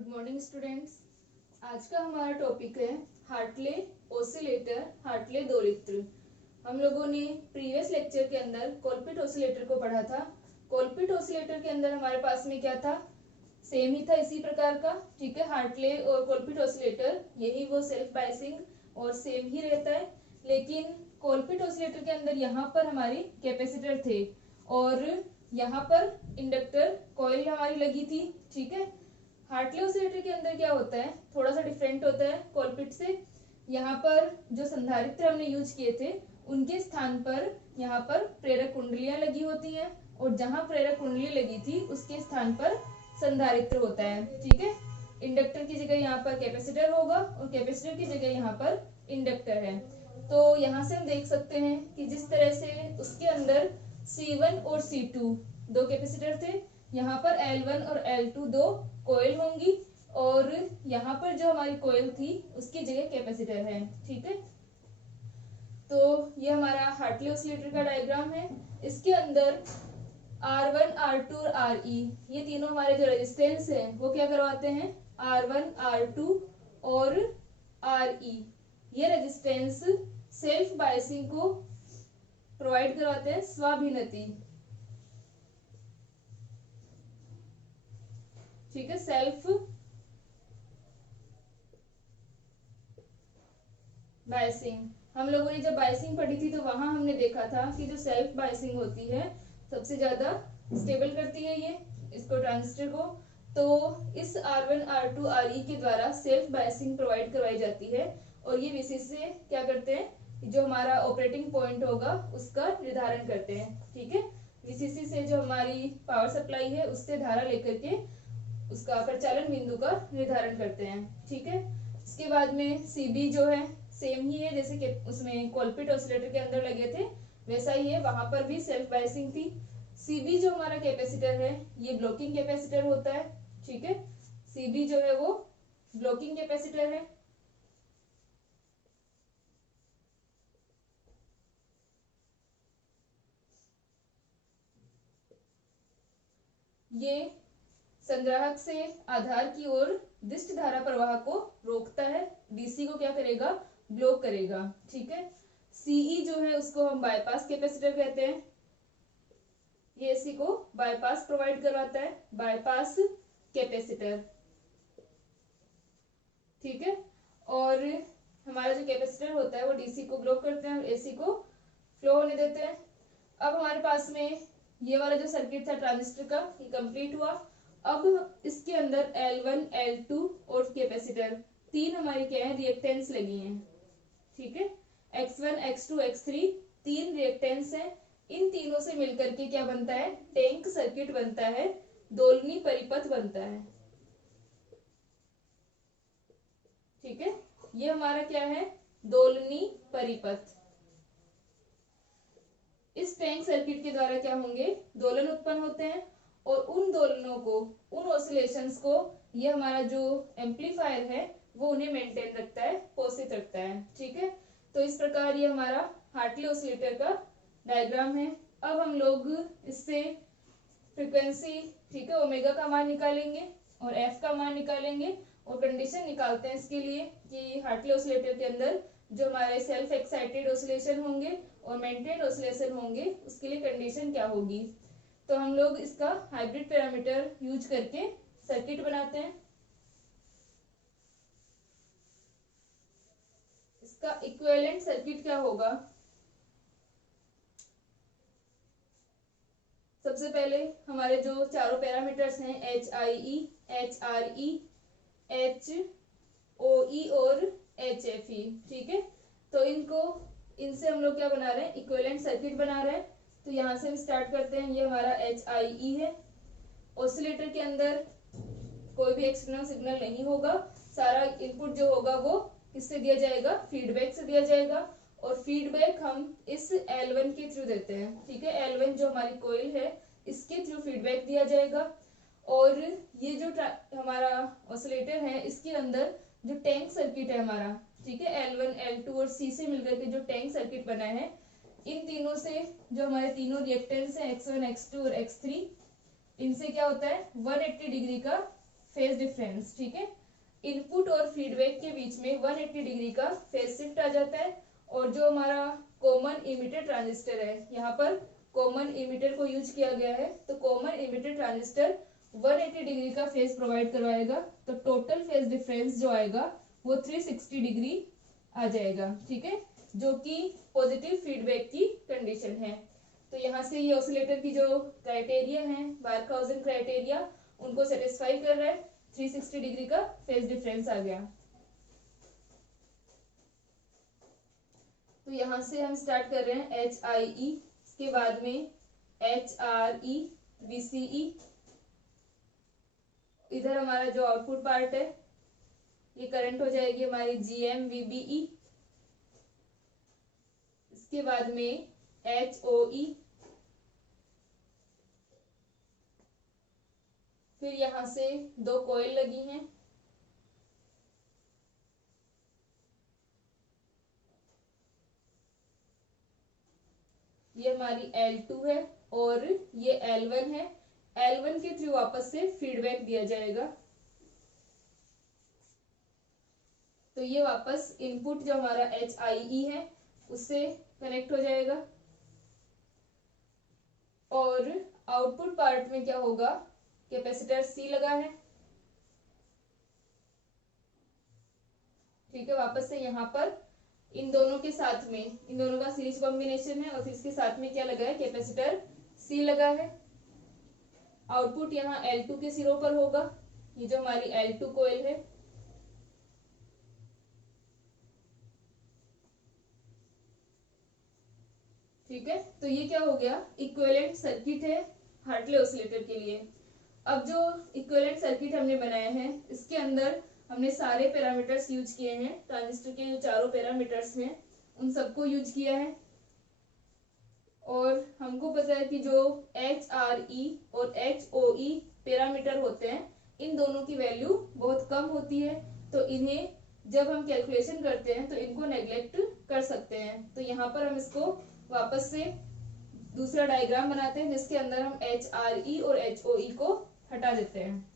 Good morning students. आज का हमारा टॉपिक है हार्टले ओसिलेटर, हार्टले दोलित्र। हम लोगों ने प्रीवियस लेक्चर के अंदर कोलपिट ओसिलेटर को पढ़ा था। कोलपिट ओसिलेटर के अंदर हमारे पास में क्या था, सेम ही था इसी प्रकार का, ठीक है। हार्टले और कोलपिट ओसिलेटर यही वो सेल्फ बायसिंग और सेम ही रहता है, लेकिन कोलपिट ओसिलेटर के अंदर यहाँ पर हमारी कैपेसिटर थे और यहाँ पर इंडक्टर कॉइल हमारी लगी थी, ठीक है। हार्टले ओसिलेटर के अंदर क्या होता है, थोड़ा सा डिफरेंट होता है कोलपिट से। यहाँ पर जो संधारित्र हमने यूज किए थे उनके स्थान पर यहाँ पर प्रेरक कुंडलियां लगी होती हैं और जहाँ प्रेरक कुंडली लगी थी उसके स्थान पर संधारित्र होता है, ठीक है। इंडक्टर की जगह यहाँ पर कैपेसिटर होगा और कैपेसिटर की जगह यहाँ पर इंडक्टर है। तो यहाँ से हम देख सकते हैं कि जिस तरह से उसके अंदर C1 और C2 दो कैपेसिटर थे, यहाँ पर L1 और L2 दो कोयल होंगी और यहाँ पर जो हमारी कोयल थी उसकी जगह कैपेसिटर है, ठीक है। तो ये हमारा हार्टले ऑसिलेटर का डायग्राम है। इसके अंदर R1, R2 और RE ये तीनों हमारे जो रेजिस्टेंस है वो क्या करवाते हैं, R1, R2 और RE ये रेजिस्टेंस सेल्फ बायसिंग को प्रोवाइड करवाते हैं, स्वाभिनति, ठीक है। सेल्फ बायसिंग, हम लोगों ने जब बायसिंग पढ़ी थी तो वहां हमने देखा था कि जो सेल्फ बायसिंग होती है सबसे ज्यादा स्टेबल करती है ये इसको, ट्रांजिस्टर को। तो इस R1, R2, RE के द्वारा सेल्फ बायसिंग प्रोवाइड करवाई जाती है और ये VCC से क्या करते हैं, जो हमारा ऑपरेटिंग पॉइंट होगा उसका निर्धारण करते हैं, ठीक है। VCC से जो हमारी पावर सप्लाई है उससे धारा लेकर के उसका प्रचालन बिंदु का निर्धारण करते हैं, ठीक है। इसके बाद में CB जो है सेम ही है, जैसे कि उसमें कोलपिट ऑसिलेटर के अंदर लगे थे वैसा ही है, वहां पर भी सेल्फ बायसिंग थी। CB जो हमारा कैपेसिटर है ये ब्लॉकिंग कैपेसिटर होता है, ठीक है। CB जो है वो ब्लॉकिंग कैपेसिटर है। ये संग्राहक से आधार की ओर दिष्ट धारा प्रवाह को रोकता है, DC को क्या करेगा, ब्लॉक करेगा, ठीक है। CE जो है उसको हम बाईपास कैपेसिटर कहते हैं, ये AC को बाईपास प्रोवाइड करवाता है, बाईपास कैपेसिटर, ठीक है। और हमारा जो कैपेसिटर होता है वो DC को ब्लॉक करते हैं और AC को फ्लो होने देते हैं। अब हमारे पास में ये वाला जो सर्किट था ट्रांजिस्टर का ये कंप्लीट हुआ। अब इसके अंदर L1, L2 और कैपेसिटर तीन हमारी क्या है, रिएक्टेंस लगी हैं, ठीक है। X1, X2, X3 तीन रिएक्टेंस हैं। इन तीनों से मिलकर के क्या बनता है, टैंक सर्किट बनता है, दोलनी परिपथ बनता है, ठीक है। ये हमारा क्या है, दोलनी परिपथ। इस टैंक सर्किट के द्वारा क्या होंगे, दोलन उत्पन्न होते हैं और उन दोलनों को, उन ऑसिलेशंस को ये हमारा जो एम्पलीफायर है वो उन्हें मेंटेन रखता है, पोषित रखता है, ठीक है। तो इस प्रकार ये हमारा हार्टले ऑसिलेटर का डायग्राम है। अब हम लोग इससे फ्रीक्वेंसी, ठीक है, ओमेगा का मान निकालेंगे और F का मान निकालेंगे और कंडीशन निकालते हैं इसके लिए कि हार्टले ऑसिलेटर के अंदर जो हमारे सेल्फ एक्साइटेड ऑसिलेशन होंगे और मेंटेन्ड ऑसिलेशन होंगे उसके लिए कंडीशन क्या होगी। तो हम लोग इसका हाइब्रिड पैरामीटर यूज करके सर्किट बनाते हैं। इसका इक्विवेलेंट सर्किट क्या होगा, सबसे पहले हमारे जो चारों पैरामीटर्स हैं HIE, HRE, HOE और HFE, ठीक है। तो इनसे हम लोग क्या बना रहे हैं, इक्विवेलेंट सर्किट बना रहे हैं। तो यहाँ से हम स्टार्ट करते हैं, ये हमारा HIE है। ऑसिलेटर के अंदर कोई भी एक्सटर्नल सिग्नल नहीं होगा, सारा इनपुट जो होगा वो किससे दिया जाएगा, फीडबैक से दिया जाएगा और फीडबैक हम इस L1 के थ्रू देते हैं, ठीक है। L1 जो हमारी कोयल है इसके थ्रू फीडबैक दिया जाएगा और ये जो हमारा ऑसिलेटर है इसके अंदर जो टैंक सर्किट है हमारा, ठीक है, L1, L2 और C से मिलकर के जो टैंक सर्किट बना है, इन तीनों से जो हमारे तीनों रिएक्टेंस हैं X1, X2 और X3, इनसे क्या होता है 180 डिग्री का फेज डिफरेंस, ठीक है। इनपुट और फीडबैक के बीच में 180 डिग्री का फेज शिफ्ट आ जाता है। और जो हमारा कॉमन इमिटर ट्रांजिस्टर है, यहाँ पर कॉमन इमिटर को यूज किया गया है, तो कॉमन इमिटर ट्रांजिस्टर 180 डिग्री का फेज प्रोवाइड करवाएगा। तो टोटल फेज डिफरेंस जो आएगा वो 360 डिग्री आ जाएगा, ठीक है, जो कि पॉजिटिव फीडबैक की कंडीशन है। तो यहाँ से ये ऑसिलेटर की जो क्राइटेरिया है, बारखाउजेन क्राइटेरिया, उनको सेटिस्फाई कर रहा है। 360 डिग्री का फेज डिफरेंस आ गया। तो यहाँ से हम स्टार्ट कर रहे हैं HIE, इसके बाद में HRE, VCE। इधर हमारा जो आउटपुट पार्ट है, ये करंट हो जाएगी हमारी GM VBE। इसके बाद में HOE, फिर यहाँ से 2 कॉइल लगी हैं, ये हमारी L2 है और ये L1 है। L1 के थ्रू वापस से फीडबैक दिया जाएगा। तो ये वापस इनपुट जो हमारा HIE है उससे कनेक्ट हो जाएगा। और आउटपुट पार्ट में क्या होगा, कैपेसिटर C लगा है, ठीक है। वापस से यहाँ पर इन दोनों के साथ में, इन दोनों का सीरीज कॉम्बिनेशन है और फिर इसके साथ में क्या लगा है, कैपेसिटर C लगा है। आउटपुट यहाँ L2 के सिरों पर होगा, ये जो हमारी L2 कॉइल है। ठीक है, तो ये क्या हो गया, इक्विवेलेंट सर्किट है हार्टले ऑसिलेटर के लिए। अब जो इक्विवेलेंट सर्किट हमने बनाया है, इसके अंदर हमने सारे पैरामीटर्स यूज किए हैं। ट्रांजिस्टर के जो चारों पैरामीटर्स हैं उन सबको यूज किया है। और हमको पता है कि जो HRE और HOE पैरामीटर होते हैं, इन दोनों की वैल्यू बहुत कम होती है। तो इन्हें जब हम कैलकुलेशन करते हैं तो इनको नेग्लेक्ट कर सकते हैं। तो यहाँ पर हम इसको वापस से दूसरा डायग्राम बनाते हैं, जिसके अंदर हम HRE और HOE को हटा देते हैं।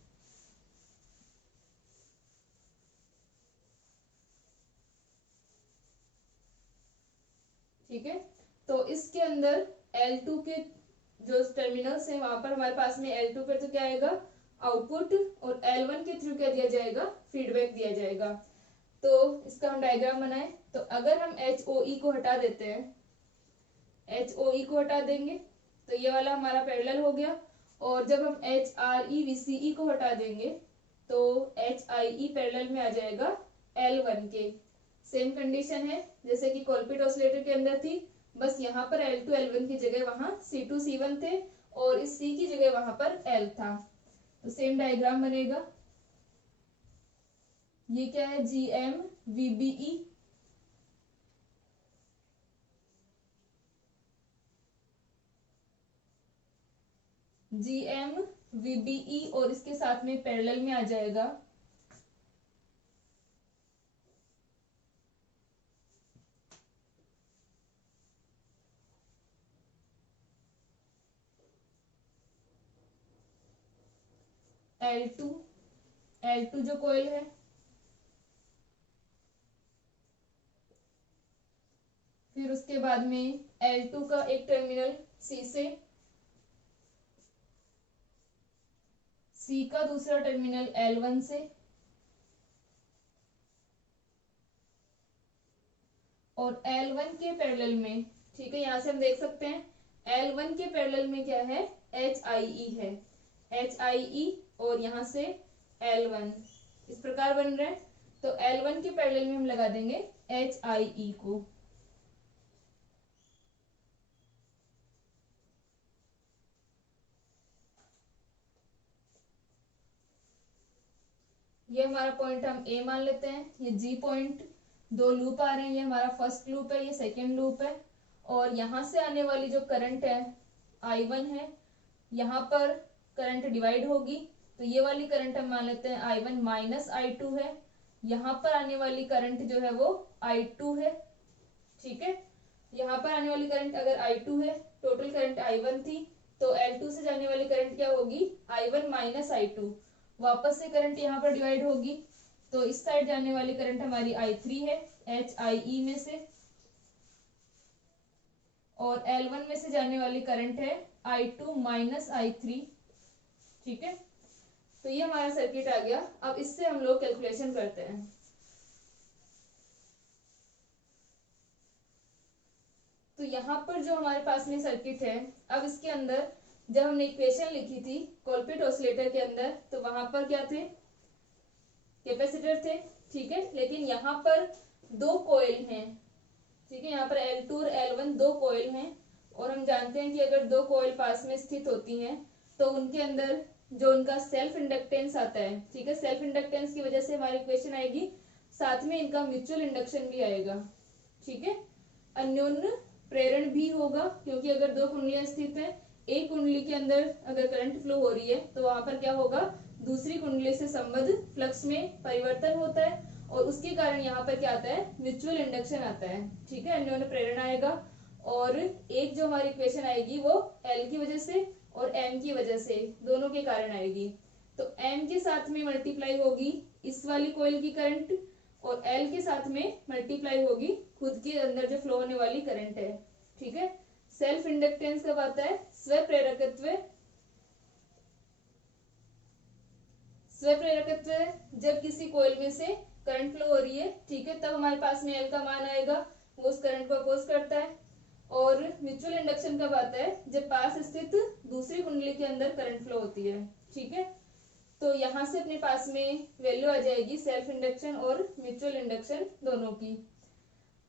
ठीक है, तो इसके अंदर L2 के जो टर्मिनल्स हैं, वहां पर हमारे पास में L2 पर तो क्या आएगा, आउटपुट, और L1 के थ्रू क्या दिया जाएगा, फीडबैक दिया जाएगा। तो इसका हम डायग्राम बनाएं। तो अगर हम HOE को हटा देते हैं, HOE को हटा देंगे तो ये वाला हमारा पैरेलल हो गया। और जब हम HRE VCE को हटा देंगे तो HIE पैरेलल में आ जाएगा L1 के। सेम कंडीशन है जैसे कि कोलपिट ऑसिलेटर के अंदर थी, बस यहाँ पर L2 L1 की जगह वहां C2 C1 थे और इस C की जगह वहां पर L था। तो सेम डायग्राम बनेगा। ये क्या है, GM VBE, GM VBE और इसके साथ में पैरेलल में आ जाएगा L2। L2 जो कॉइल है, फिर उसके बाद में L2 का एक टर्मिनल C से, C का दूसरा टर्मिनल L1 से, और L1 के पैरेलल में, ठीक है, यहां से हम देख सकते हैं L1 के पैरेलल में क्या है, HIE है, HIE और यहाँ से L1 इस प्रकार बन रहा है। तो L1 के पैरेलल में हम लगा देंगे HIE को। ये हमारा पॉइंट हम A मान लेते हैं। ये G पॉइंट, 2 लूप आ रहे हैं, ये हमारा फर्स्ट लूप है, ये सेकेंड लूप है। और यहाँ से आने वाली जो करंट है I1 है, यहाँ पर करंट डिवाइड होगी, तो ये वाली करंट हम मान लेते हैं I1 माइनस I2 है। यहाँ पर आने वाली करंट जो है वो I2 है, ठीक है। यहाँ पर आने वाली करंट अगर I2 है, टोटल करंट I1 थी, तो L2 से जाने वाली करंट क्या होगी, I1 माइनस I2। वापस से करंट यहाँ पर डिवाइड होगी, तो इस साइड जाने वाली करंट हमारी I3 है HIE में से, और L1 में से जाने वाली करंट है I2 माइनस I3। ठीक है, तो ये हमारा सर्किट आ गया। अब इससे हम लोग कैलकुलेशन करते हैं। तो यहाँ पर जो हमारे पास में सर्किट है, अब इसके अंदर जब हमने इक्वेशन लिखी थी कोलपिट ऑसिलेटर के अंदर, तो वहां पर क्या थे, कैपेसिटर थे। ठीक है, लेकिन यहाँ पर दो कॉइल हैं। ठीक है, यहाँ पर L2 और L1 दो कॉइल हैं, और हम जानते हैं कि अगर दो कॉइल पास में स्थित होती हैं तो उनके अंदर जो उनका सेल्फ इंडक्टेंस आता है, ठीक है, सेल्फ इंडक्टेंस की वजह से हमारी इक्वेशन आएगी, साथ में इनका म्यूचुअल इंडक्शन भी आएगा। ठीक है, अन्योन्य प्रेरण भी होगा, क्योंकि अगर दो कुंडलियां स्थित हैं, एक कुंडली के अंदर अगर करंट फ्लो हो रही है तो वहां पर क्या होगा, दूसरी कुंडली से संबद्ध फ्लक्स में परिवर्तन होता है, और उसके कारण यहाँ पर क्या आता है, म्यूचुअल इंडक्शन आता है। ठीक है, अन्योन्य प्रेरण आएगा, और एक जो हमारी इक्वेशन आएगी वो L की वजह से और M की वजह से, दोनों के कारण आएगी। तो M के साथ में मल्टीप्लाई होगी इस वाली कॉइल की करंट, और L के साथ में मल्टीप्लाई होगी खुद के अंदर जो फ्लो होने वाली करंट है। ठीक है, सेल्फ इंडक्टेंस कब आता है, स्वप्रेरकत्व, स्वप्रेरकत्व जब किसी कॉइल में से करंट फ्लो हो रही है। ठीक है, तब हमारे पास में L का मान आएगा, वो उस करंट को अपोज करता है। और म्यूचुअल इंडक्शन कब आता है, जब पास स्थित दूसरी कुंडली के अंदर करंट फ्लो होती है। ठीक है, तो यहाँ से अपने पास में वैल्यू आ जाएगी सेल्फ इंडक्शन और म्यूचुअल इंडक्शन दोनों की।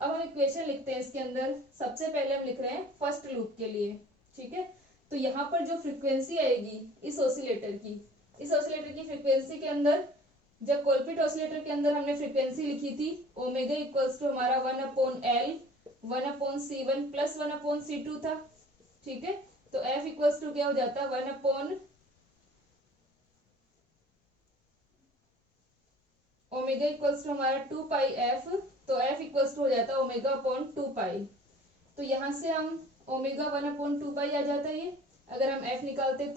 अब हम इक्वेशन लिखते हैं इसके अंदर। सबसे पहले हम लिख रहे हैं फर्स्ट लूप के लिए। ठीक है, तो यहाँ पर जो फ्रीक्वेंसी आएगी इस ऑसिलेटर की, इस ऑसिलेटर की फ्रीक्वेंसी के अंदर, जब कोलपिट ऑसिलेटर के अंदर हमने फ्रीक्वेंसी लिखी थी ओमेगा इक्वल्स टू हमारा 1/L 1/C1 प्लस 1/C2 था। ठीक है, तो F इक्वल्स टू क्या हो जाता है, 1/ ओमेगा इक्वल्स टू हमारा 2πf, तो F इक्वल्स टू हो जाता है ओमेगा अपॉन 2π। तो यहाँ से हम ओमेगा 1/2π आ जाता है ये, अगर हम F निकालते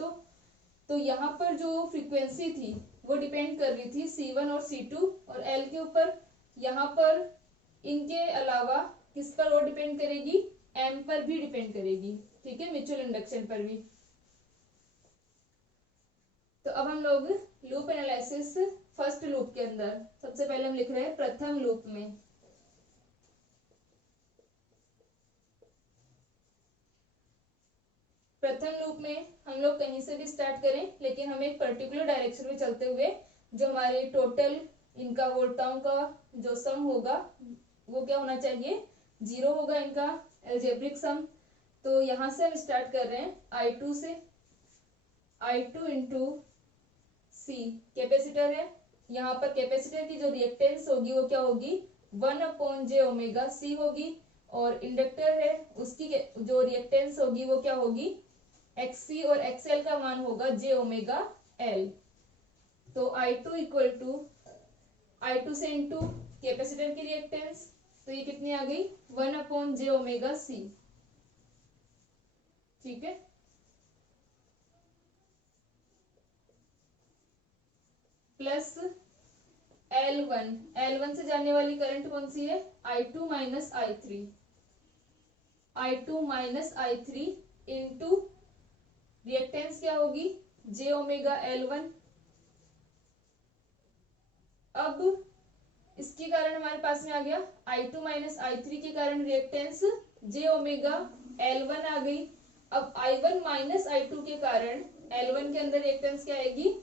तो यहाँ पर जो फ्रीक्वेंसी थी वो डिपेंड कर रही थी C1 और C2 और L के ऊपर। यहाँ पर इनके अलावा किस पर और डिपेंड करेगी, M पर भी डिपेंड करेगी। ठीक है, म्यूचुअल इंडक्शन पर भी। तो अब हम लोग लूप एनालिसिस फर्स्ट लूप के अंदर, सबसे पहले हम लिख रहे हैं प्रथम लूप में। प्रथम लूप में हम लोग कहीं से भी स्टार्ट करें, लेकिन हमें एक पर्टिकुलर डायरेक्शन में चलते हुए जो हमारे टोटल इनका वोल्टाओं का जो सम होगा वो क्या होना चाहिए, 0 होगा इनका एल्जेब्रिक सम। तो यहाँ से हम स्टार्ट कर रहे हैं I2 से। I2 इंटू C कैपेसिटर है, यहाँ पर कैपेसिटर की जो रिएक्टेंस होगी वो क्या होगी, 1/j⍵C होगी, और इंडक्टर है उसकी जो रिएक्टेंस होगी वो क्या होगी, XC, और XL का मान होगा j⍵L। तो I2 इक्वल टू I2 से इंटू कैपेसिटर की रिएक्टेंस, तो ये कितनी आ गई, 1/j⍵C। ठीक है, प्लस L1 से जाने वाली करंट कौन सी है, I2 minus I3, I2 minus I3 into reactance क्या होगी, j⍵L1। अब इसके कारण हमारे पास में आ गया I2 माइनस I3 के कारण रिएक्टेंस j⍵L1 आ गई। अब I1 माइनस I2 के कारण L1 के अंदर रिएक्टेंस क्या आएगी,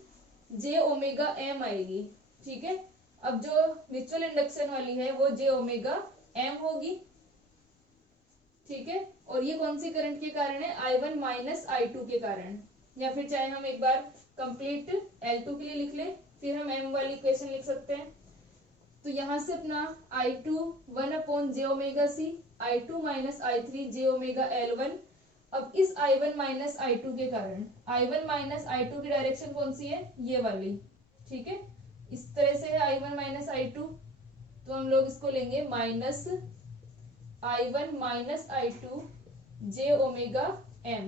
j⍵M आएगी। ठीक है, अब जो म्यूचुअल इंडक्शन वाली है वो j⍵M होगी। ठीक है, और ये कौन सी करंट के कारण है, I1 माइनस I2 के कारण। या फिर चाहे हम एक बार कंप्लीट L2 के लिए लिख ले, फिर हम M वाली इक्वेशन लिख सकते हैं। तो यहाँ से अपना I2 1/j⍵C, I2 minus I3 j⍵L1। अब इस I1 माइनस I2 के कारण, I1 माइनस I2 की डायरेक्शन कौन सी है, ये वाली। ठीक है, इस तरह से है I1 माइनस I2, तो हम लोग इसको लेंगे minus I1 minus I2 j⍵M।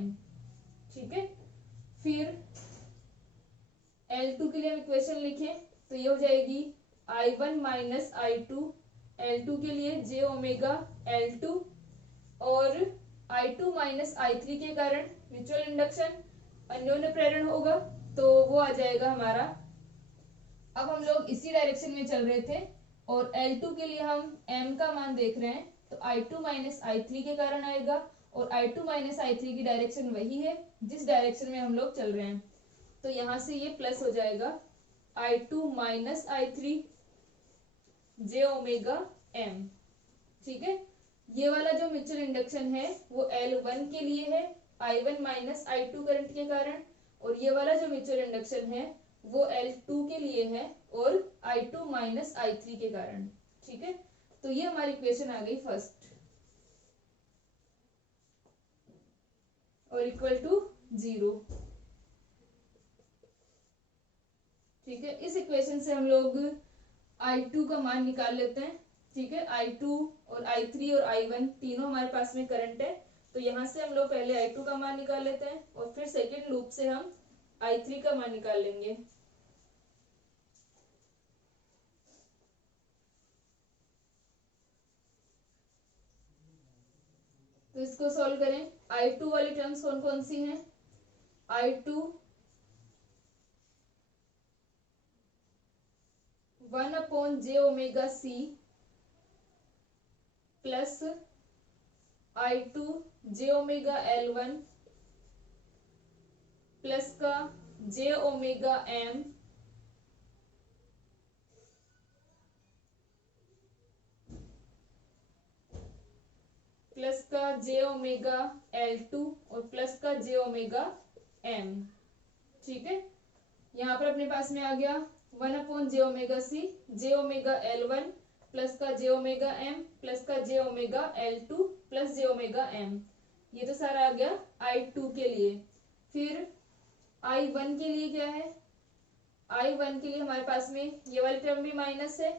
ठीक है, फिर L2 के लिए हम इक्वेशन लिखें तो ये हो जाएगी I1 माइनस I2, L2 के लिए j ओमेगा L2, और I2 माइनस I3 के कारण म्यूचुअल इंडक्शन अन्योन्य प्रेरण होगा, तो वो आ जाएगा हमारा। अब हम लोग इसी डायरेक्शन में चल रहे थे और L2 के लिए हम m का मान देख रहे हैं, तो I2 माइनस I3 के कारण आएगा, और I2 माइनस I3 की डायरेक्शन वही है जिस डायरेक्शन में हम लोग चल रहे हैं, तो यहां से ये प्लस हो जाएगा I2 minus I3 j omega m। ठीक है, ये वाला जो म्यूचुअल इंडक्शन है वो L1 के लिए है I1 माइनस I2 करंट के कारण, और ये वाला जो म्यूचुअल इंडक्शन है वो L2 के लिए है और I2 माइनस I3 के कारण। ठीक है, तो ये हमारी इक्वेशन आ गई फर्स्ट, और इक्वल टू 0। ठीक है, इस इक्वेशन से हम लोग I2 का मान निकाल लेते हैं। ठीक है, I2 और I3 और I1 तीनों हमारे पास में करंट है, तो यहाँ से हम लोग पहले I2 का मान निकाल लेते हैं और फिर सेकेंड लूप से हम I3 का मान निकाल लेंगे। तो इसको सॉल्व करें। I2 वाली टर्म्स कौन कौन सी हैं? I2 1/j⍵c plus I2 j⍵L1 plus का j⍵m प्लस का j⍵L2 और प्लस का j⍵m। ठीक है, यहाँ पर अपने पास में आ गया 1/j⍵c j⍵L1 प्लस का j⍵m प्लस का j⍵L2 प्लस j⍵m। ये तो सारा आ गया I2 के लिए। फिर I1 के लिए क्या है? I1 के लिए हमारे पास में ये वाली टर्म भी माइनस है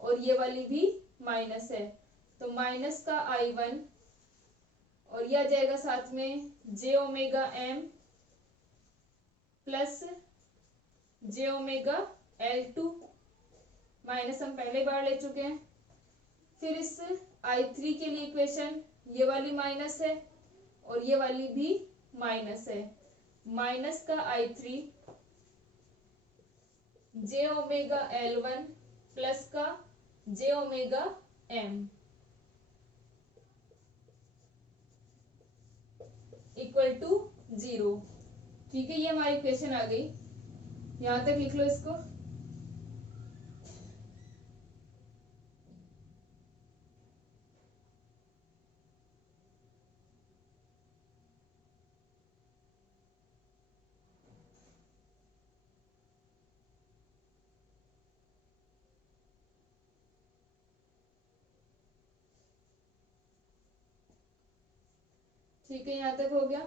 और ये वाली भी माइनस है, तो माइनस का I1 और यह आ जाएगा साथ में j⍵m प्लस j⍵L2, माइनस हम पहले बार ले चुके हैं। फिर इस I3 के लिए इक्वेशन ये वाली माइनस है और ये वाली भी माइनस है, माइनस का I3 j⍵L1 प्लस का j⍵m इक्वल टू 0। ठीक है, ये हमारी इक्वेशन आ गई, यहां तक लिख लो इसको। ठीक है, यहाँ तक हो गया।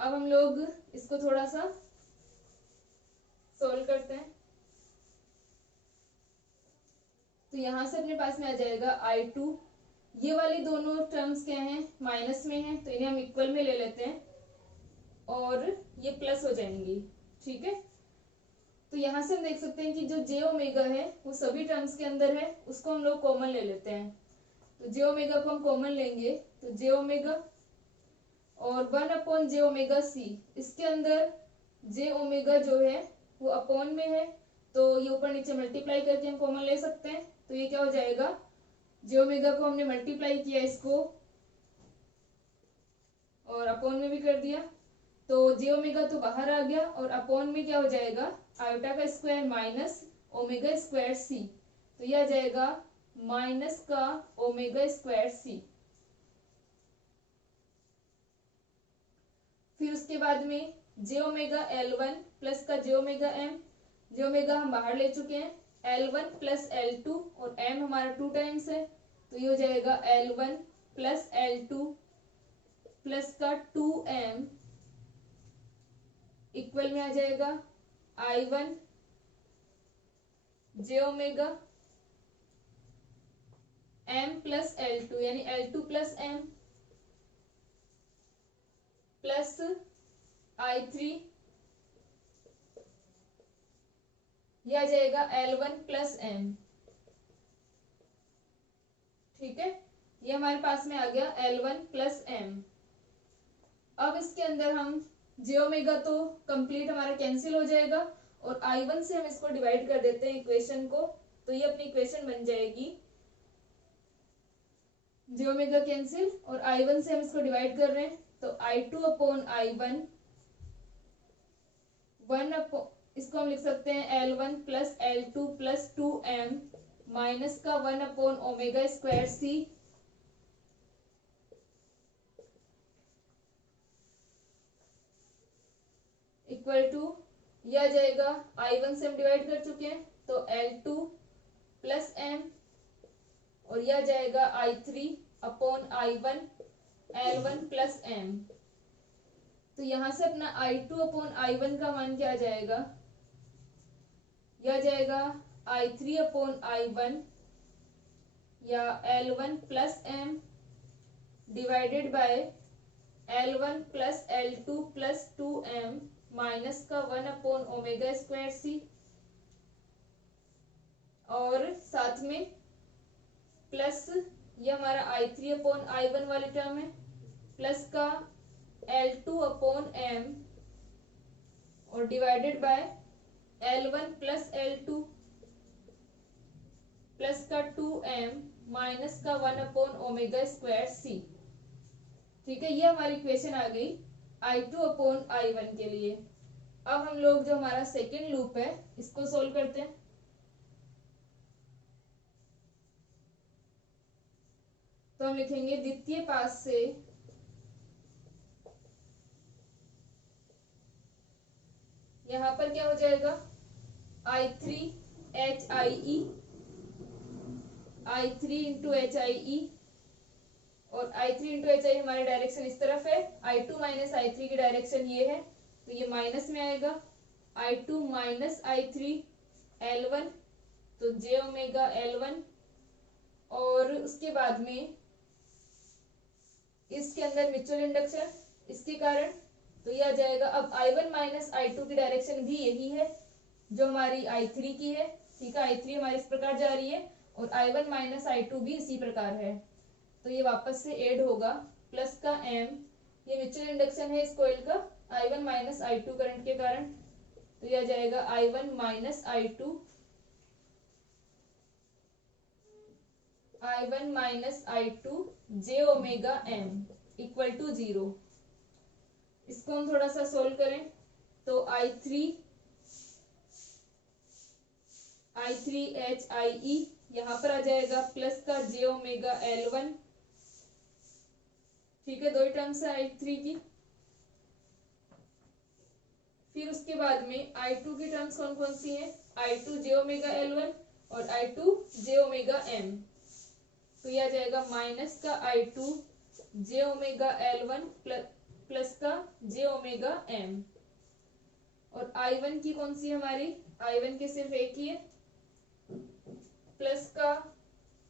अब हम लोग इसको थोड़ा सा सोल्व करते हैं। तो यहाँ से अपने पास में आ जाएगा I2, ये वाली दोनों टर्म्स क्या हैं? माइनस में हैं, तो इन्हें हम इक्वल में ले लेते हैं और ये प्लस हो जाएंगी। ठीक है, तो यहाँ से हम देख सकते हैं कि जो j⍵ है वो सभी टर्म्स के अंदर है, उसको हम लोग कॉमन ले लेते हैं। तो j⍵ को हम कॉमन लेंगे तो j⍵ और 1/j⍵c, इसके अंदर j⍵ जो है वो अपॉन में है, तो ये ऊपर नीचे मल्टीप्लाई करके हम कॉमन ले सकते हैं। तो ये क्या हो जाएगा? j⍵ को हमने मल्टीप्लाई किया इसको और अपॉन में भी कर दिया, तो j⍵ तो बाहर आ गया और अपॉन में क्या हो जाएगा? आयोटा का square minus omega square c, तो यह आ जाएगा माइनस का ओमेगा स्क्वायर c। फिर उसके बाद में j⍵L1 प्लस का j⍵m, j⍵ हम बाहर ले चुके हैं, L1 प्लस L2 और m हमारा 2 टाइम्स है, तो ये हो जाएगा L1 प्लस L2 प्लस का 2m इक्वल में आ जाएगा I1 j⍵ m plus L2 यानी L2 plus m plus I3 ये आ जाएगा L1 प्लस एम। ठीक है, ये हमारे पास में आ गया L1 प्लस एम। अब इसके अंदर हम जे ओमेगा तो कंप्लीट हमारा कैंसिल हो जाएगा और I1 से हम इसको डिवाइड कर देते हैं इक्वेशन को, तो ये अपनी इक्वेशन बन जाएगी। जे ओमेगा कैंसिल और I1 से हम इसको डिवाइड कर रहे हैं, तो I2 अपॉन I1 इसको हम लिख सकते हैं L1 plus L2 plus 2m minus का 1 upon omega square C equal to, यह आ जाएगा I1 से हम डिवाइड कर चुके हैं तो L2 प्लस एम और यह आ जाएगा I3 upon I1 L1 plus M. तो यहां से अपना I2 अपॉन I1 का मान क्या आ जाएगा, यह आ जाएगा I3 अपॉन I1 या L1 plus M divided by L1 plus L2 plus 2m minus का 1 अपॉन ओमेगा स्क्वायर सी और साथ में प्लस ये हमारा I3 अपॉन I1 वाली टर्म है प्लस का L2 अपॉन m और divided by L1 plus L2 plus का 2m माइनस का 1 अपॉन ओमेगा स्क्वायर सी। ठीक है, ये हमारी इक्वेशन आ गई I2 अपॉन I1 के लिए। अब हम लोग जो हमारा सेकेंड लूप है इसको सोल्व करते हैं। तो हम लिखेंगे द्वितीय पास से यहां पर क्या हो जाएगा I3 HIE I3 into HIE और I3 इंटू HIE हमारी डायरेक्शन इस तरफ है, I2 माइनस I3 की डायरेक्शन ये है तो ये माइनस में आएगा I2 माइनस I3 L1 तो j ओमेगा L1 और उसके बाद में इसके अंदर म्यूचुअल इंडक्शन इसके कारण तो ये आ जाएगा। अब I1 माइनस I2 की डायरेक्शन भी यही है जो हमारी I3 की है। ठीक है, I3 हमारी इस प्रकार जा रही है और I1 माइनस I2 भी इसी प्रकार है तो ये वापस से ऐड होगा प्लस का m, ये म्यूचुअल इंडक्शन है इस कॉइल का I1 माइनस I2 करंट के कारण तो ये आ जाएगा I1 minus I2 I1 minus I2 j omega m equal to 0। इसको हम थोड़ा सा सोल्व करें तो I3 HIE यहाँ पर आ जाएगा प्लस का j ओमेगा L1। ठीक है, दो ही टर्म्स है I3 की। फिर उसके बाद में I2 की टर्म्स कौन कौन सी है, I2 j ओमेगा L1 और I2 j ओमेगा m तो यह आ जाएगा माइनस का I2 j omega L1 plus का j ओमेगा m और I1 की कौन सी हमारी, I1 की सिर्फ एक ही है प्लस का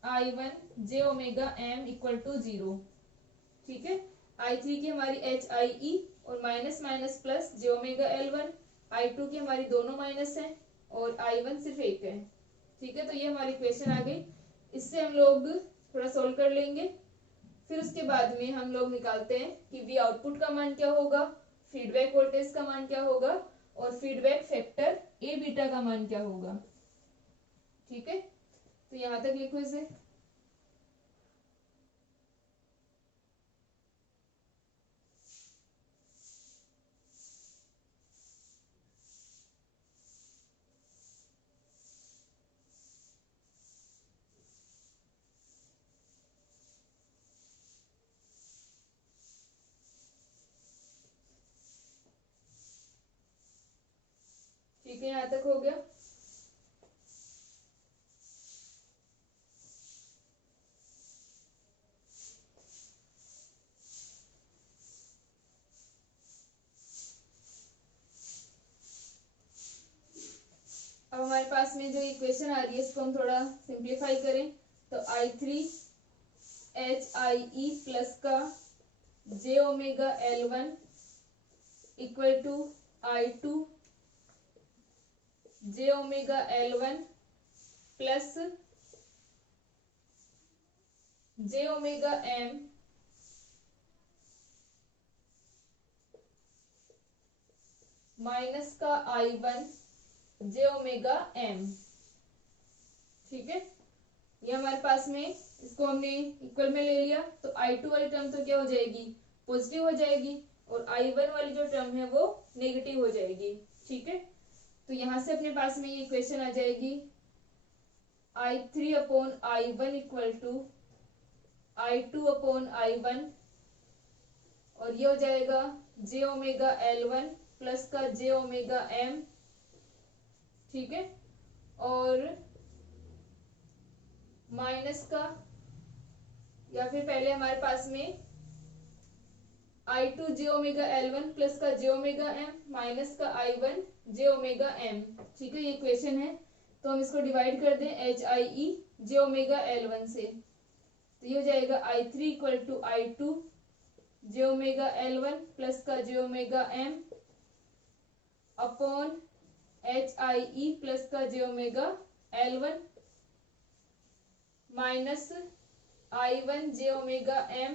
I1 j omega m equal to 0। ठीक है, I3 की हमारी HIE और minus minus plus j omega L1, I2 की हमारी दोनों माइनस है और I1 सिर्फ एक है। ठीक है, तो ये हमारी इक्वेशन आ गई। इससे हम लोग थोड़ा सोल्व कर लेंगे। फिर उसके बाद में हम लोग निकालते हैं कि V आउटपुट का मान क्या होगा, फीडबैक वोल्टेज का मान क्या होगा और फीडबैक फैक्टर A बीटा का मान क्या होगा। ठीक है, तो यहां तक लिखो इसे। ठीक है, यहाँ तक हो गया। अब हमारे पास में जो इक्वेशन आ रही है इसको हम थोड़ा सिंप्लीफाई करें तो I3 HIE प्लस का j omega L1 equal to I2 J omega L1 plus J omega M minus का I1 जे ओमेगा M। ठीक है, ये हमारे पास में, इसको हमने इक्वल में ले लिया तो I2 वाली टर्म तो क्या हो जाएगी, पॉजिटिव हो जाएगी, और I1 वाली जो टर्म है वो नेगेटिव हो जाएगी। ठीक है, तो यहां से अपने पास में ये इक्वेशन आ जाएगी I3 upon I1 equal to I2 upon I1, और ये हो जाएगा जे ओमेगा L1 प्लस का जे ओमेगा M। ठीक है, और माइनस का, या फिर पहले हमारे पास में I2 J omega L1 plus का जे ओमेगा M माइनस का I1 जे ओमेगा M। ठीक है, ये इक्वेशन है, तो हम इसको डिवाइड कर दें HIE जे ओमेगा L1 से, तो ये हो जाएगा I3 equal to I2 J omega L1 plus का J omega M upon HIE plus का J omega L1 minus I1 J omega M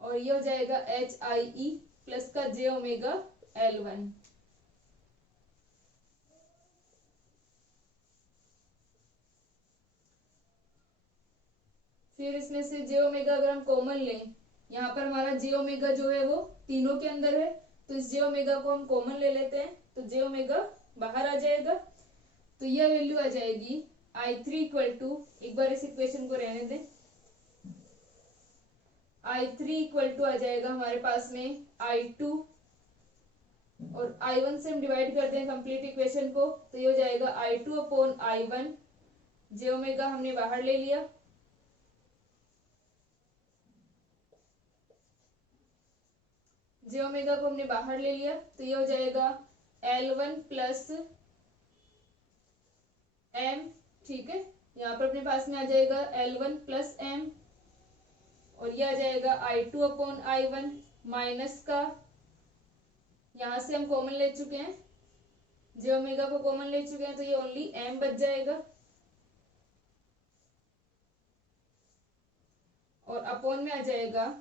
और ये हो जाएगा HIE प्लस का जे ओमेगा L1। फिर इसमें से जे ओमेगा अगर हम कॉमन लें, यहाँ पर हमारा जे ओमेगा जो है वो तीनों के अंदर है, तो इस जे ओमेगा को हम कॉमन ले लेते हैं, तो जे ओमेगा बाहर आ जाएगा, तो यह वैल्यू आ जाएगी I3 इक्वल टू, एक बार इस इक्वेशन को रहने दें, I3 इक्वल टू आ जाएगा हमारे पास में I2, और I1 से हम डिवाइड करते हैं कंप्लीट इक्वेशन को, तो ये हो जाएगा I2 upon I1, J omega हमने बाहर ले लिया, जे ओमेगा को हमने बाहर ले लिया, तो ये हो जाएगा L1 प्लस M। ठीक है, यहाँ पर अपने पास में आ जाएगा L1 प्लस M, और ये आ जाएगा I2 अपॉन I1 माइनस का, यहाँ से हम कॉमन ले चुके हैं, जे ओमेगा को कॉमन ले चुके हैं, तो ये ओनली M बच जाएगा, और अपॉन में आ जाएगा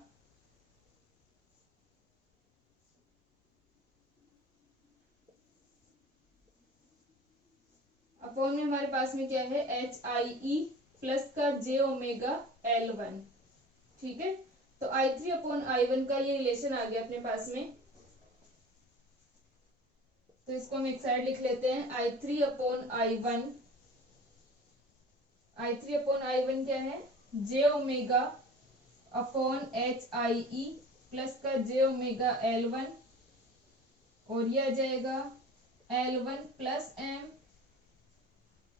अपॉन में हमारे पास में क्या है HIE प्लस का जे ओमेगा L1। ठीक है, तो I3 अपॉन I1 का ये रिलेशन आ गया अपने पास में, तो इसको हम एक साइड लिख लेते हैं, I3 upon I1, I3 upon I1 क्या है, J omega upon HIE plus का जे ओमेगा L1, और ये आ जाएगा L1 plus M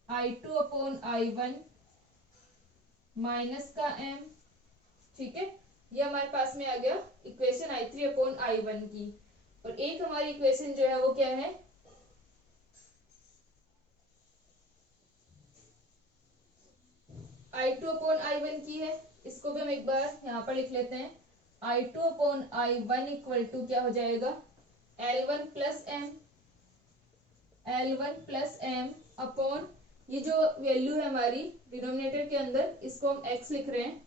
I2 upon I1 minus का M। ठीक है, ये हमारे पास में आ गया इक्वेशन I3 अपॉन I1 की, और एक हमारी इक्वेशन जो है वो क्या है, I2 अपॉन I1 की है, इसको भी हम एक बार यहाँ पर लिख लेते हैं, I2 upon I1 equal to क्या हो जाएगा L1 plus M, L1 plus M upon, ये जो वैल्यू है हमारी डिनोमिनेटर के अंदर, इसको हम x लिख रहे हैं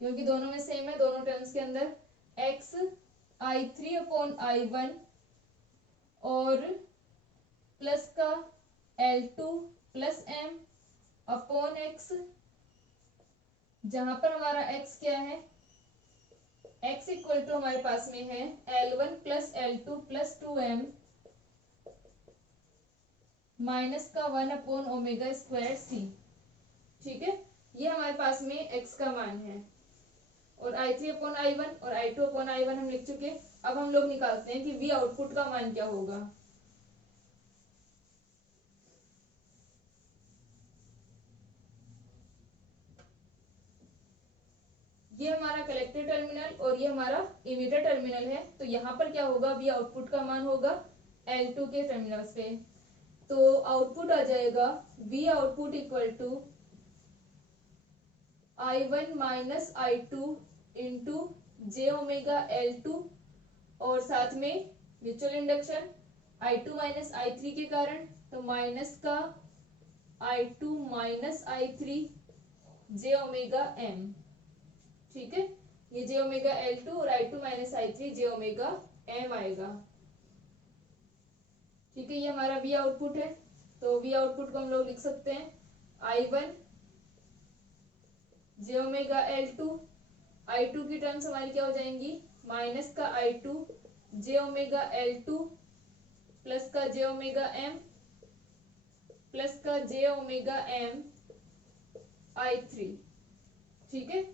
क्योंकि दोनों में सेम है, दोनों टर्म्स के अंदर x I3 अपॉन I1 और प्लस का L2 plus M upon x, जहां पर हमारा x क्या है, x इक्वल टू हमारे पास में है L1 plus L2 plus 2M minus का 1 अपॉन ओमेगा स्क्वायर C। ठीक है, ये हमारे पास में x का मान है, और I3 अपॉन I1 और I2 अपॉन I1 हम लिख चुके। अब हम लोग निकालते हैं कि V आउटपुट का मान क्या होगा। ये हमारा कलेक्टर टर्मिनल और ये हमारा इमिटर टर्मिनल है, तो यहाँ पर क्या होगा, V आउटपुट का मान होगा L2 के टर्मिनल्स पे, तो आउटपुट आ जाएगा V output equal to I1 minus I2 into J omega L2 और साथ में mutual induction I2 minus I3 के कारण, तो माइनस का I2 माइनस I3 जे ओमेगा M। ठीक है, ये जे ओमेगा L2 और I2 माइनस I3 जे ओमेगा M आएगा। ठीक है, ये हमारा V आउटपुट है। तो V आउटपुट को हम लोग लिख सकते हैं I1 J omega L2, I2 की टर्म्स हमारी क्या हो जाएंगी, माइनस का I2 J omega L2 plus का जे ओमेगा M प्लस का जे ओमेगा M I3। ठीक है,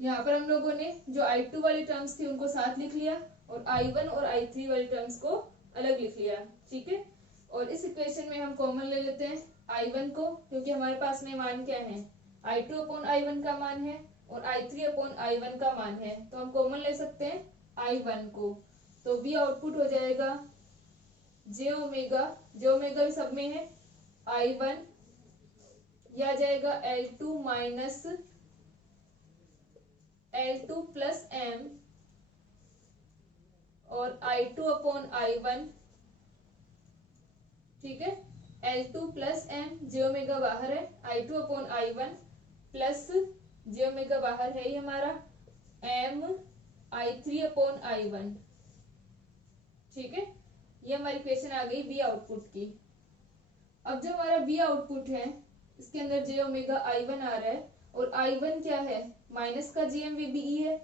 यहाँ पर हम लोगों ने जो I2 वाली टर्म्स थी उनको साथ लिख लिया और I1 और I3 वाली टर्म्स को अलग लिख लिया। ठीक है, और इस इक्वेशन में हम कॉमन ले लेते हैं I1 को, क्योंकि हमारे पास में मान क्या है, I2 अपॉन I1 का मान है और I3 अपॉन I1 का मान है, तो हम कॉमन ले सकते हैं I1 को। तो V आउटपुट हो जाएगा जे ओमेगा भी सब में है, I1 यह आ जाएगा L2 minus L2 plus M और I2 अपॉन I1। ठीक है, L2 प्लस M, जे ओमेगा बाहर है, I2 upon I1 plus J omega बाहर है ही हमारा, M I3 अपॉन I1। ठीक है, ये हमारी इक्वेशन आ गई V आउटपुट की। अब जो हमारा V आउटपुट है इसके अंदर जे ओमेगा I1 आ रहा है और I1 क्या है, माइनस का GM VBE है,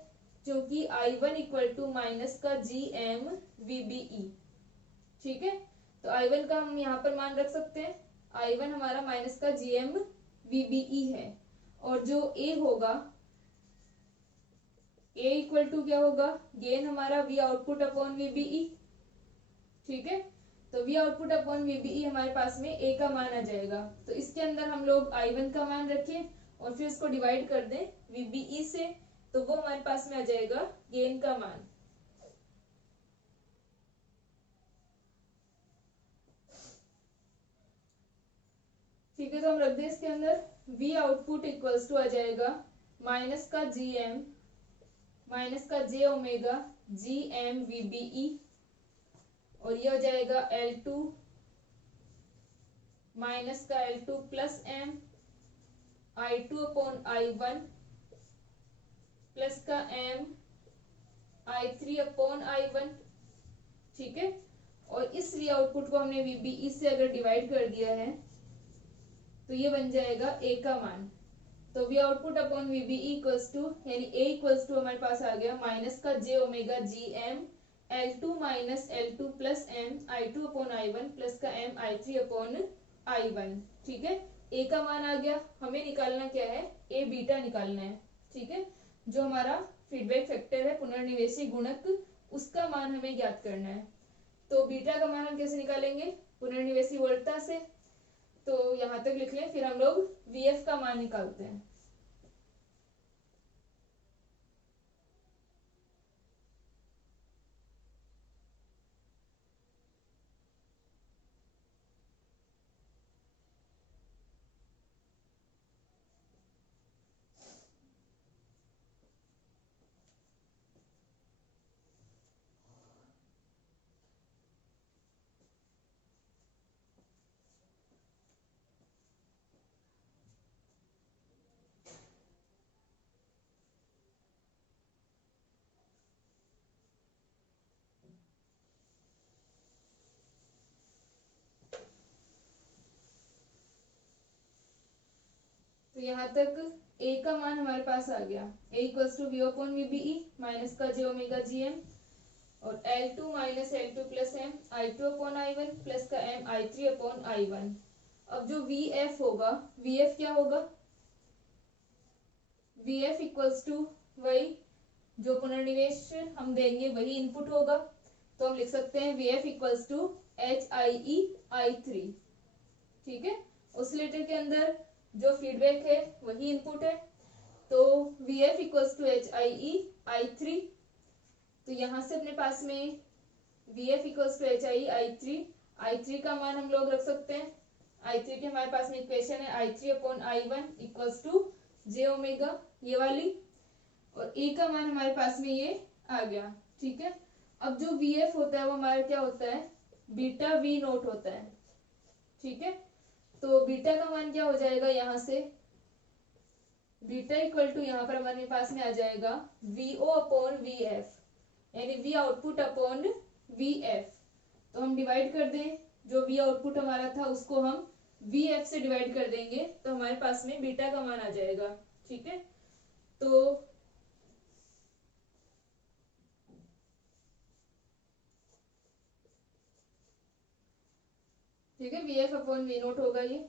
क्योंकि I1 इक्वल टू माइनस का GM VBE। ठीक है, तो I1 का हम यहाँ पर मान रख सकते हैं, I1 हमारा माइनस का GM VBE है। और जो A होगा, A इक्वल टू क्या होगा, गेन हमारा V आउटपुट अपॉन VBE। ठीक है, तो V आउटपुट अपॉन VBE हमारे पास में A का मान आ जाएगा। तो इसके अंदर हम लोग I1 का मान रखें और फिर इसको डिवाइड कर दें VBE से, तो वो हमारे पास में आ जाएगा गेन का मान। ठीक है, तो हम रख दें इसके अंदर V आउटपुट इक्वल्स टू आ जाएगा माइनस का GM माइनस का जे ओमेगा GM VBE और ये हो जाएगा L2 माइनस का L2 plus M I2 upon I1 plus का M I3 अपॉन I1। ठीक है, और इस V आउटपुट को हमने VBE से अगर डिवाइड कर दिया है तो ये बन जाएगा A का मान। तो V output upon VBE equals to, यानी A इक्वल्स टू हमारे पास आ गया माइनस का J omega GM L2 minus L2 plus M I2 upon I1 plus का M I3 अपॉन I1। ठीक है, A का मान आ गया, हमें निकालना क्या है, A बीटा निकालना है। ठीक है, जो हमारा फीडबैक फैक्टर है, पुनर्निवेशी गुणक, उसका मान हमें ज्ञात करना है। तो बीटा का मान हम कैसे निकालेंगे, पुनर्निवेशी वोल्टता से। तो यहां तक लिख लें, फिर हम लोग VF का मान निकालते हैं। तो यहाँ तक A का मान हमारे पास आ गया, A equals to V upon VBE minus का जे ओमेगा GM और L2 minus L2 plus M I2 upon I1 plus का M I3 अपॉन I1। अब जो VF होगा, VF क्या होगा, VF इक्वल्स टू वही जो पुनर्निवेश हम देंगे वही इनपुट होगा, तो हम लिख सकते हैं VF equals to HIE I3। ठीक है, ऑसिलेटर के अंदर जो फीडबैक है वही इनपुट है, तो VF equals to HIE I3। तो यहां से अपने पास में VF equals to HIE I3 का मान हम लोग रख सकते हैं। I3 की हमारे पास में इक्वेशन है I3 upon I1 equals to J omega, ये वाली, और A का मान हमारे पास में ये आ गया। ठीक है, अब जो वी एफ होता है वो हमारा क्या होता है, बीटा वी नोट होता है। ठीक है, तो बीटा का मान क्या हो जाएगा, यहाँ से बीटा इक्वल टू यहाँ पर हमारे पास में आ जाएगा V O upon V F, यानी V output upon V F. तो हम डिवाइड कर दें, जो वी आउटपुट हमारा था उसको हम वी एफ से डिवाइड कर देंगे, तो हमारे पास में बीटा का मान आ जाएगा। ठीक है, तो ठीक है, V F upon V naught होगा ये।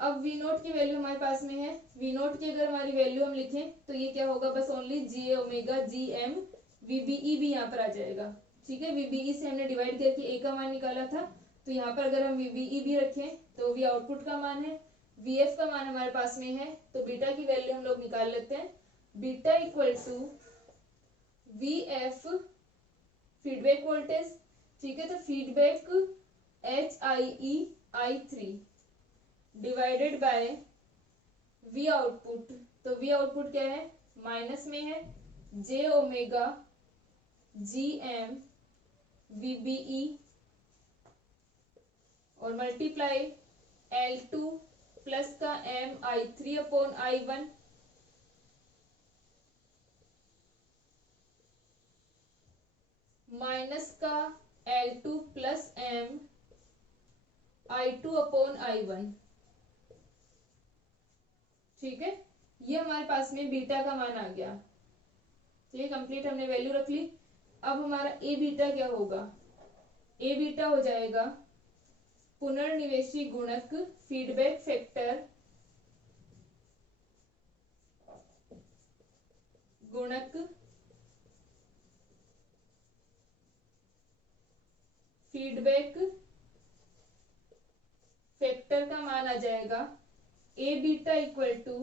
अब वी नोट की वैल्यू हमारे पास में है, वी नोट की अगर हमारी वैल्यू हम लिखें तो ये क्या होगा, बस ओनली जी ओमेगा जी एम वीबीई भी यहाँ पर आ जाएगा। ठीक है, वीबीई से हमने डिवाइड करके ए का मान निकाला था, तो यहाँ पर अगर हम वीबीई भी रखें तो वी आउटपुट का मान है, वी एफ का मान हमारे पास में है, तो बीटा की वैल्यू हम लोग निकाल लेते हैं। Beta equal to V F feedback voltage. ठीक है, तो feedback H I E I three divided by V output, तो वी आउटपुट क्या है, माइनस में है J omega G M VBE और मल्टीप्लाई एल टू प्लस का M I three upon I one minus का L two plus M I two upon I one. ठीक है, ये हमारे पास में बीटा का मान आ गया। तो ये कंप्लीट हमने वैल्यू रख ली। अब हमारा ए बीटा क्या होगा, ए बीटा हो जाएगा पुनर्निवेशी गुणक फीडबैक फैक्टर गुणक फीडबैक फैक्टर का मान आ जाएगा A beta equal to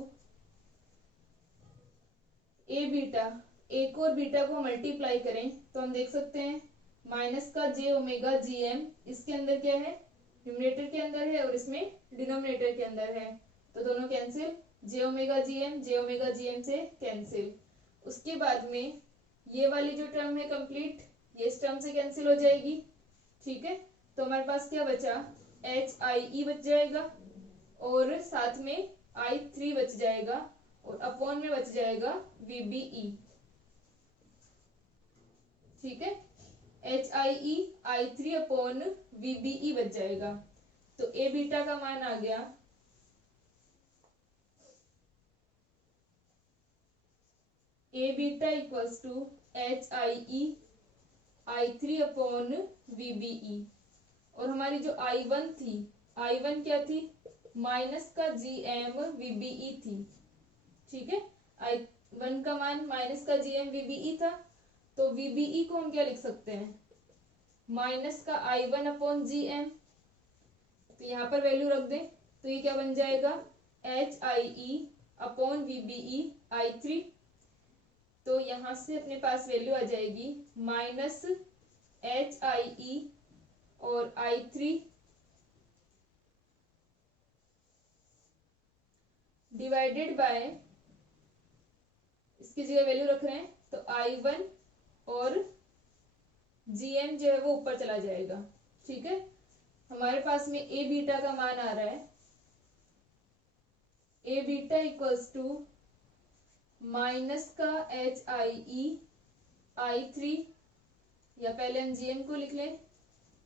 A beta, एक और बीटा को मल्टीप्लाई करें तो हम देख सकते हैं माइनस का जे ओमेगा जी एम, इसके अंदर क्या है, न्यूमरेटर के अंदर है और इसमें डिनोमिनेटर के अंदर है, तो दोनों कैंसिल, जे ओमेगा जी एम से कैंसिल। उसके बाद में ये वाली जो टर्म है कंप्लीट, ये इस टर्म से कैंसिल हो जाएगी। ठीक है, तो हमारे पास क्या बचा, एच आई ई बच जाएगा और साथ में आई थ्री बच जाएगा और अपॉन में बच जाएगा वीबीई। ठीक है, H I E I three upon VBE बच जाएगा। तो ए बीटा का मान आ गया A beta equals to H I E I three upon VBE, और हमारी जो आई वन थी, आई वन क्या थी, माइनस का जी एम वीबीई थी। ठीक है, आई वन का मान माइनस का जी एम वीबीई था, तो वीबीई को हम क्या लिख सकते हैं, माइनस का I one upon G M, तो यहाँ पर वैल्यू रख दें तो ये क्या बन जाएगा, H I E upon VBE I three. तो यहाँ से अपने पास वैल्यू आ जाएगी माइनस एच आई ई और आई थ्री डिवाइडेड बाय, इसकी जगह वैल्यू रख रहे हैं तो आई वन और जी एम जो है वो ऊपर चला जाएगा। ठीक है, हमारे पास में ए बीटा का मान आ रहा है, ए बीटा इक्वल्स टू माइनस का H I E I three, या पहले हम जीएम को लिख लें,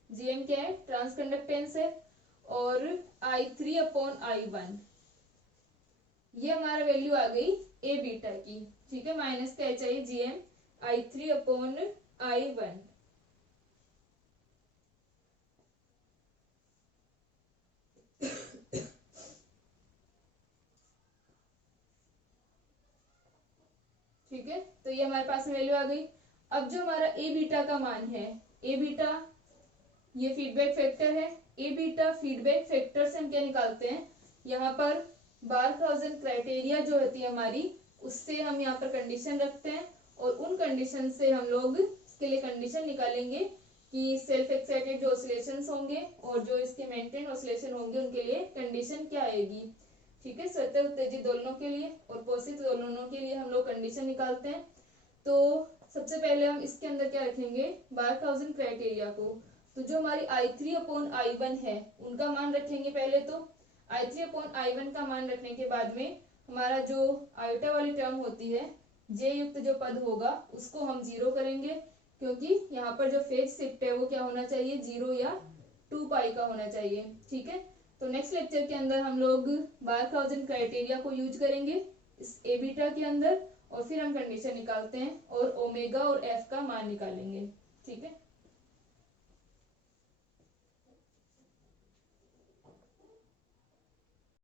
जीएम क्या है, ट्रांसकंडक्टेंस है, और आई थ्री अपॉन आई वन, ये हमारा वैल्यू आ गई ए बीटा की। ठीक है, माइनस का H I G M I three upon I one. ठीक है, तो ये हमारे पास में वैल्यू आ गई। अब जो हमारा ए बीटा का मान है, ए बीटा ये फीडबैक फैक्टर है, ए बीटा फीडबैक फैक्टर से हम क्या निकालते हैं, यहाँ पर बारखाउज़ेन क्राइटेरिया जो होती है हमारी, उससे हम यहाँ पर कंडीशन रखते हैं और उन कंडीशन से हम लोग इसके लिए कंडीशन निकालेंगे कि सेल्फ एक्साइटेड जो ऑसिलेशंस होंगे और जो इसके मेंटेन ऑसिलेशन होंगे उनके लिए कंडीशन क्या आएगी। ठीक है, स्वतः उत्तेजित दोलनों के लिए और पोषित दोलनों के लिए हम लोग कंडीशन निकालते हैं। तो सबसे पहले हम इसके अंदर क्या रखेंगे, बारखाउजेन क्राइटेरिया को। तो जो हमारी I3/I1 है उनका मान रखेंगे पहले। तो I3/I1 का मान रखने के बाद में हमारा जो आयोटा वाली टर्म होती है, जे युक्त जो पद होगा उसको हम 0 करेंगे, क्योंकि यहाँ पर जो फेज शिफ्ट है वो क्या होना चाहिए, 0 या 2 पाई का होना चाहिए। ठीक है, तो नेक्स्ट लेक्चर के अंदर हम लोग बारखाउजेन क्राइटेरिया को यूज करेंगे इस ए बीटा के अंदर, और फिर हम कंडीशन निकालते हैं और ओमेगा और एफ का मान निकालेंगे। ठीक है।